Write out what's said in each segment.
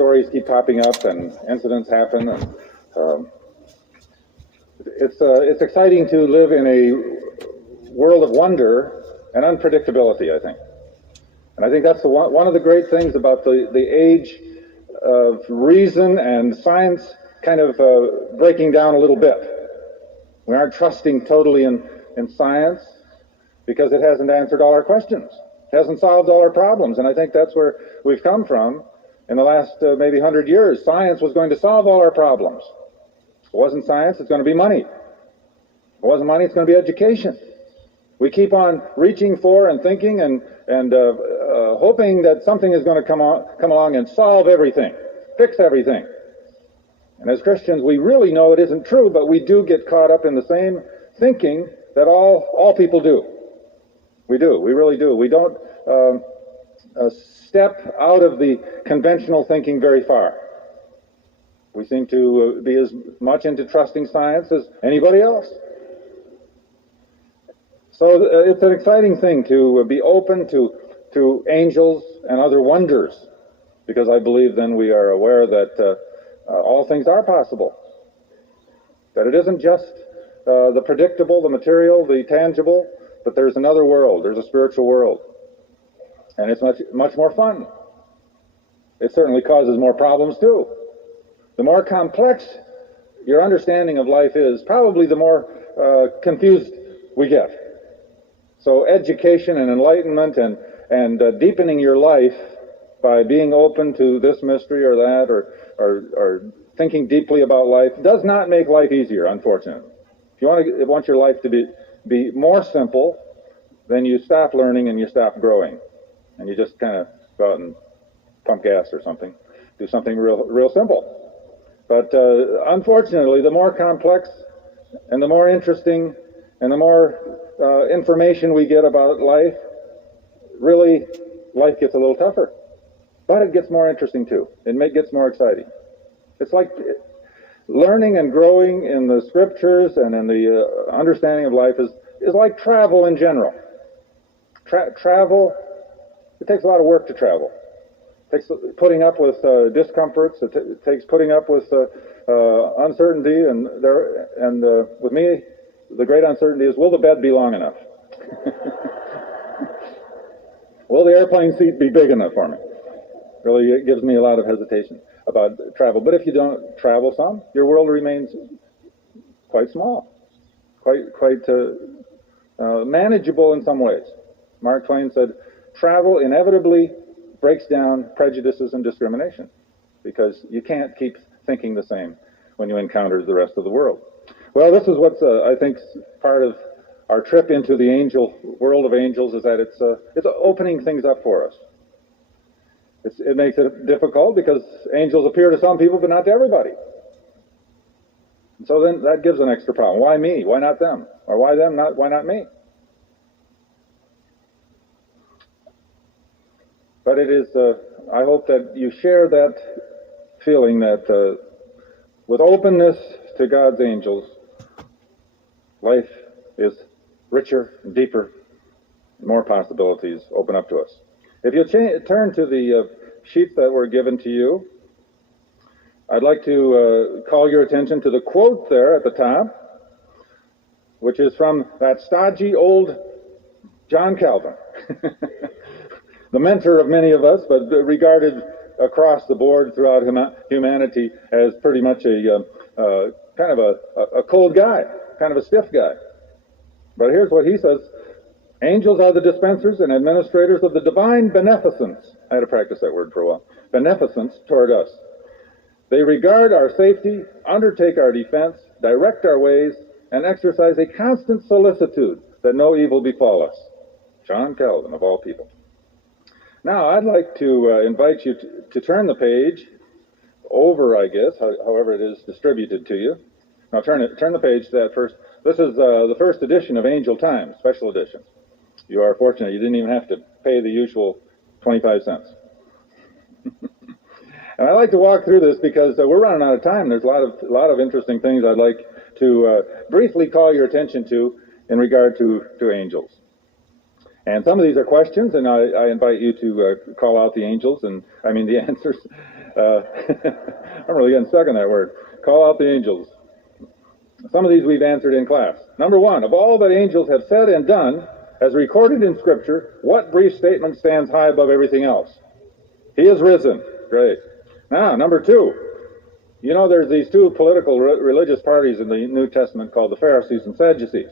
stories keep popping up and incidents happen. And it's exciting to live in a world of wonder and unpredictability, I think. And I think that's one of the great things about the age of reason and science kind of breaking down a little bit. We aren't trusting totally in science because it hasn't answered all our questions. It hasn't solved all our problems. And I think that's where we've come from in the last maybe 100 years. Science was going to solve all our problems. If it wasn't science, it's going to be money. If it wasn't money, it's going to be education. We keep on reaching for and thinking and hoping that something is going to come along and solve everything, fix everything. And as Christians, we really know it isn't true, but we do get caught up in the same thinking that all people do. We do. We really do. We don't step out of the conventional thinking very far. We seem to be as much into trusting science as anybody else. So it's an exciting thing to be open to angels and other wonders, because I believe then we are aware that all things are possible. That it isn't just the predictable, the material, the tangible, but there's another world. There's a spiritual world. And it's much more fun. It certainly causes more problems too. The more complex your understanding of life is, probably the more confused we get. So education and enlightenment and deepening your life by being open to this mystery or that, or thinking deeply about life, does not make life easier, unfortunately. If you want your life to be more simple, then you stop learning and you stop growing. And you just kind of go out and pump gas or something. Do something real simple. But unfortunately, the more complex and the more interesting and the more information we get about life, really, life gets a little tougher. But it gets more interesting too. It gets more exciting. It's like learning and growing in the scriptures and in the understanding of life is like travel in general. Travel, it takes a lot of work to travel. It takes putting up with discomforts. It takes putting up with uncertainty. And with me, the great uncertainty is, will the bed be long enough? Will the airplane seat be big enough for me? Really, it gives me a lot of hesitation about travel. But if you don't travel some, your world remains quite small, quite manageable in some ways. Mark Twain said, travel inevitably breaks down prejudices and discrimination, because you can't keep thinking the same when you encounter the rest of the world. Well, this is what's, I think, part of our trip into the world of angels, is that it's opening things up for us. It makes it difficult because angels appear to some people but not to everybody. And so then that gives an extra problem. Why me? Why not them? Or why them? Why not me? But it is, I hope that you share that feeling that with openness to God's angels, life is richer, deeper, more possibilities open up to us. If you turn to the sheets that were given to you, I'd like to call your attention to the quote there at the top, which is from that stodgy old John Calvin, the mentor of many of us, but regarded across the board throughout humanity as pretty much a kind of a cold guy, kind of a stiff guy. But here's what he says: angels are the dispensers and administrators of the divine beneficence. I had to practice that word for a while. Beneficence toward us. They regard our safety, undertake our defense, direct our ways, and exercise a constant solicitude that no evil befall us. John Calvin, of all people. Now, I'd like to invite you to turn the page over, I guess, however it is distributed to you. Now, turn the page to that first. This is the first edition of Angel Times, special edition. You are fortunate. You didn't even have to pay the usual 25 cents. And I like to walk through this because we're running out of time. There's a lot of interesting things I'd like to briefly call your attention to in regard to angels. And some of these are questions, and I invite you to call out the angels, the answers. I'm really getting stuck on that word. Call out the angels. Some of these we've answered in class. Number one, of all that angels have said and done, as recorded in Scripture, what brief statement stands high above everything else? He is risen. Great. Now, number two, you know there's these two political religious parties in the New Testament called the Pharisees and Sadducees.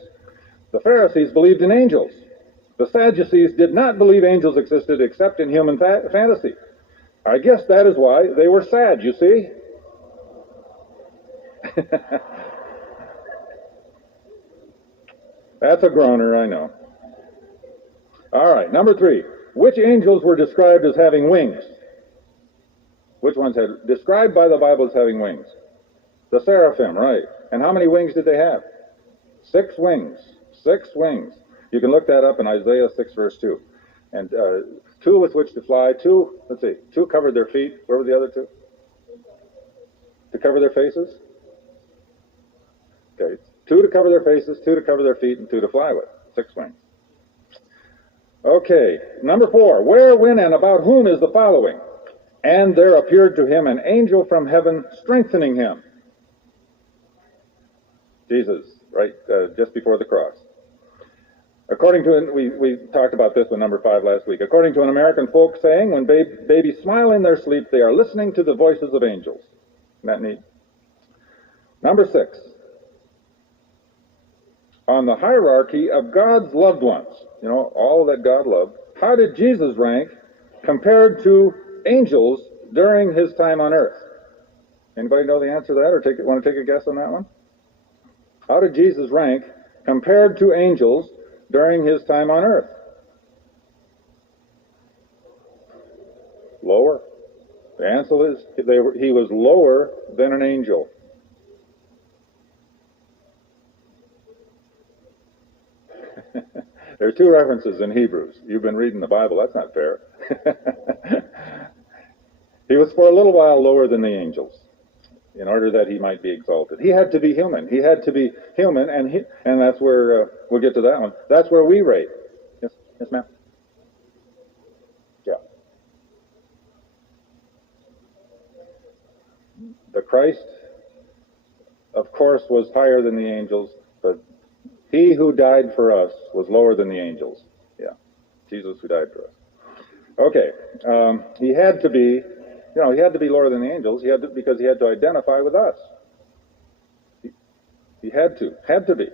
The Pharisees believed in angels. The Sadducees did not believe angels existed except in human fantasy. I guess that is why they were sad, you see? That's a groaner, I know. All right, number three. Which angels were described as having wings? Which ones had described by the Bible as having wings? The seraphim, right. And how many wings did they have? 6 wings. 6 wings. You can look that up in Isaiah 6, verse 2. And 2 with which to fly, 2 covered their feet. Where were the other 2? To cover their faces? Okay, 2 to cover their faces, 2 to cover their feet, and 2 to fly with. 6 wings. Okay, number 4. Where, when, and about whom is the following? And there appeared to him an angel from heaven strengthening him. Jesus, right, just before the cross. According to, we talked about this with number 5 last week. According to an American folk saying, when babies smile in their sleep, they are listening to the voices of angels. Isn't that neat? Number 6. On the hierarchy of God's loved ones, you know, all that God loved, how did Jesus rank compared to angels during his time on earth? Anybody know the answer to that, or want to take a guess on that one? How did Jesus rank compared to angels during his time on earth? Lower. The answer is he was lower than an angel. There are 2 references in Hebrews. You've been reading the Bible. That's not fair. He was for a little while lower than the angels in order that he might be exalted. He had to be human. He had to be human, and that's where, we'll get to that one. That's where we rate. Yes, ma'am? Yeah. The Christ, of course, was higher than the angels, but he who died for us was lower than the angels. Yeah, Jesus who died for us. Okay, he had to be, he had to be lower than the angels. Because he had to identify with us. He had to be.